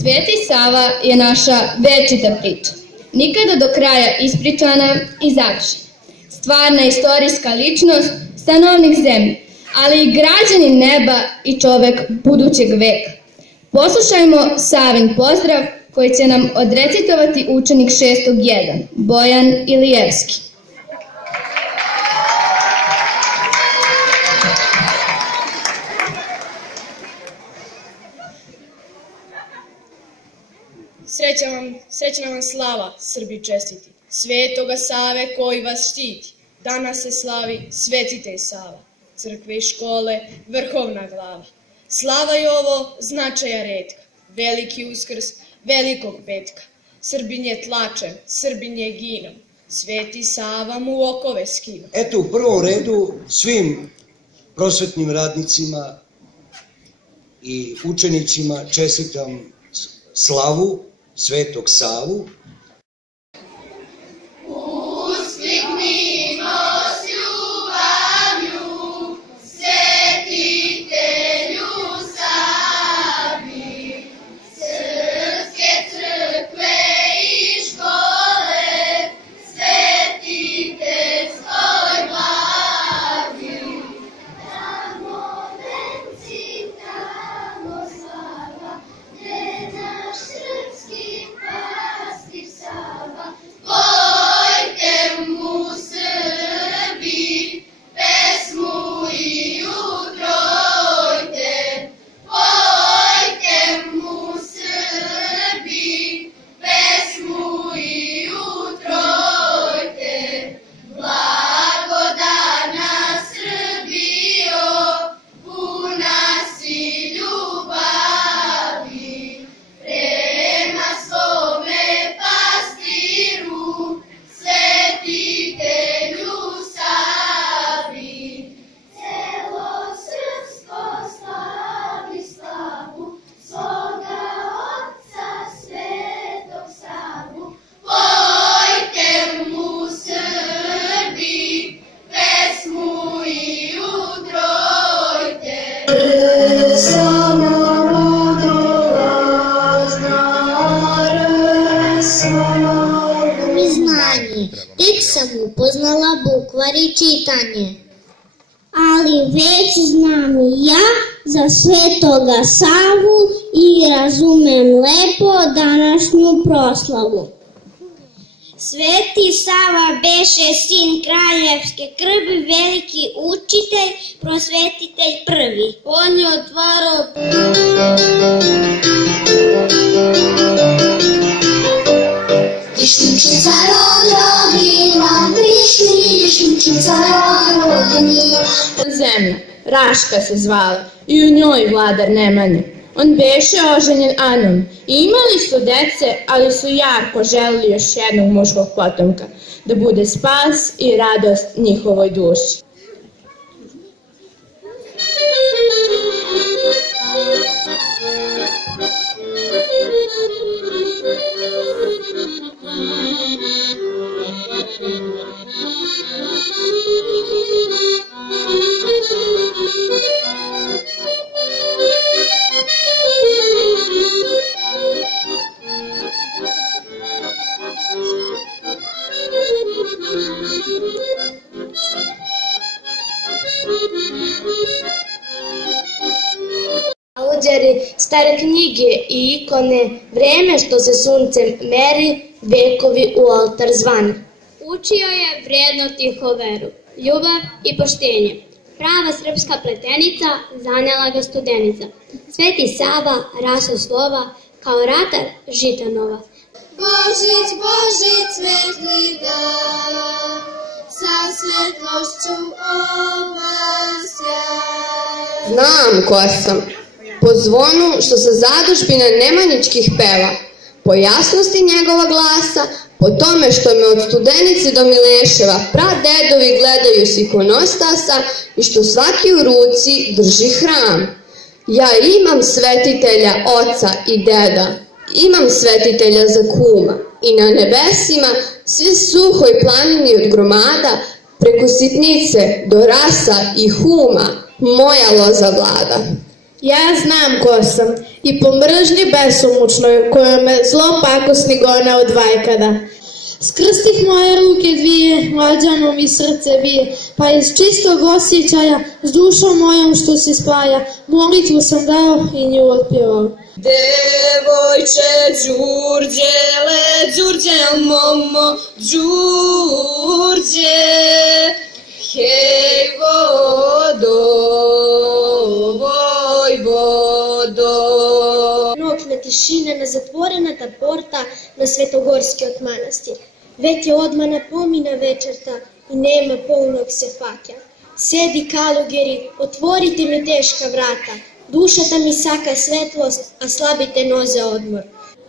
Sveti Sava je naša večita priča, nikada do kraja ispričana i završena. Stvarna istorijska ličnost, stanovnik zemlje, ali i građanin neba i čovek budućeg veka. Poslušajmo Savin pozdrav koji će nam odrecitovati učenik 6.1, Bojan Ilijevski. Srećna vam slava, Srbi čestiti, Svetoga Save koji vas štiti. Danas se slavi Svetitelj Sava, crkve i škole, vrhovna glava. Slava je ovo značaja retka, veliki uskrs, velikog petka. Srbin je tlačen, Srbin je ginom, Sveti Sava mu okove skida. Eto, u prvom redu svim prosvetnim radnicima i učenicima čestitam slavu Svetog Savu. Tek sam upoznala bukvar i čitanje, ali već znam i ja za Svetoga Savu i razumem lepo današnju proslavu. Sveti Sava beše sin kraljevske krvi, veliki učitelj, prosvetitelj prvi. On je otvarao Višnjičica rodila, višnjičica rodila. Zemlja, Raška se zvala i u njoj vladar Nemanja. On beše oženjen Anom i imali su dece, ali su jarko želeli još jednog muškog potomka, da bude spas i radost njihovoj duši. Aluđeri, stare knjige i ikone, vreme što se suncem meri, vekovi u oltar zvani. Učio je vredno tiho veru, ljubav i poštenje. Prava srpska pletenica, zanjela ga studenica. Sveti Sava, raso slova, kao ratar žita nova. Božić, Božić, svetli dan, sa svetlošću obasja. Znam ko sam, po zvonu što sa zadužbina Nemanjičkih peva, po jasnosti njegova glasa, po tome što me od Studenice do Mileševa pradedovi gledaju s ikonosstasa i što svaki u ruci drži hram. Ja imam svetitelja oca i deda, imam svetitelja za kuma i na nebesima sve suhoj planini od gromada, preko Sitnice do Rasa i Huma moja loza vlada. Ja znam ko sam i po mržnji besomučnoj koju me zlo pakosni gone od vajkada. Skrstih moje ruke dvije, mlađano mi srce bije, pa iz čistog osjećaja s dušom mojom što se spaja, molitvu sam dao i nju otpjevao. Devojče Đurđele, Đurđel momo, Đurđe, hej vodo, vojvodo. Noćna tišina na zatvorenata porta na Svetogorski od manastir. Već je odmah napomina večerta i nema polnog se fakja. Sedi kalugeri, otvorite mi teška vrata, dušata mi saka svetlost, a slabite noze odmor.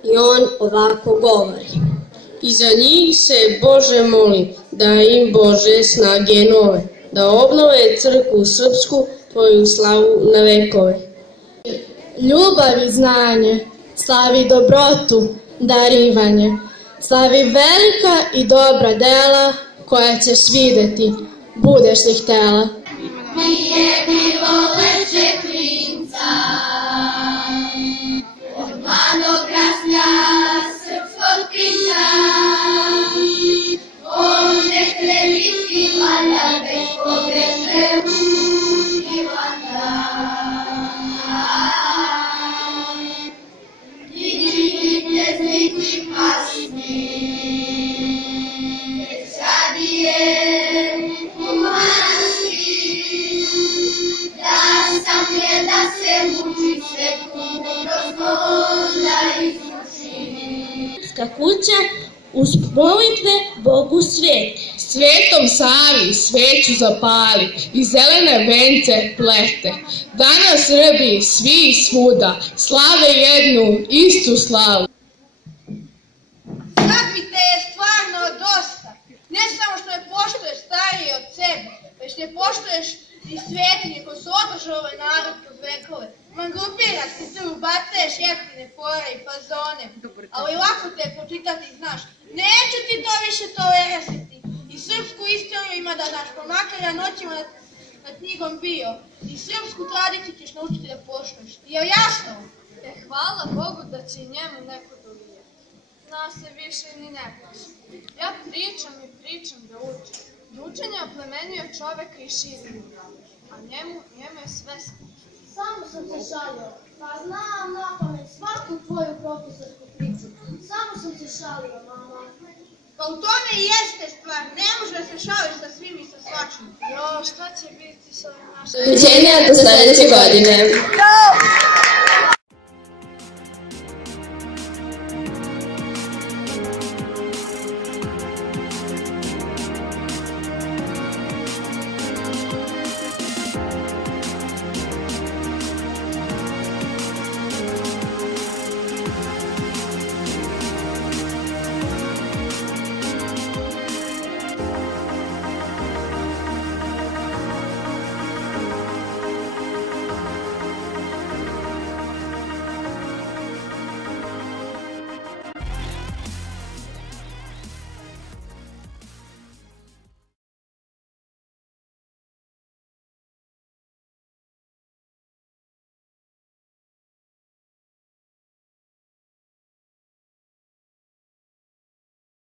I on ovako govori. I za njih se Bože moli, da im Bože snage nove, da obnove crkvu srpsku, tvoju slavu na vekove. Ljubav i znanje, slavi dobrotu, darivanje, slavi velika i dobra dela koja ćeš videti, budeš li htela. Nije bilo lepše klinca od mladog krasnja srpskog princa. On ne trebiti vlada, već pogrešne ruki vlada. Digite zliki pasni, već radije u manastir, da sam je da se muči svetu mudrost da izuči. Kuća uz molitve Bogu svet. Svetom Savi sveću zapali i zelene vence plete. Danas Srbi svi i svuda slave jednu istu slavu. Takvite je stvarno dosta. Ne samo što ne poštuješ starije od sebe, već ne poštuješ i svetinje koji su održali ovaj narod kroz vekove. Mangrupira se tu, ubacuješ jeftine fore i fazone, ali lako te počitati znaš. Neću ti to više tolerisati. I srpsku istoriju ima da znaš, pa makar ja noćima nad knjigom bio. I srpsku tradiciju ćeš naučiti da poštuješ. Je li jasno? Hvala Bogu da će i njemu neko dovije. Nas se više ni ne plaši. Ja pričam i pričam da učim. Da učenje oplemenjuje čoveka i širi ljubav. A njemu je sve skupo. Samo sam se šalio, pa znam napamet svaku tvoju profesorsku priču. Samo sam se šalio, mama. Pa u tome i jeste stvar, ne može da se šališ sa svim i sa svačim. Jo, šta će biti sa ovim našim? Doviđenja do sledeće godine.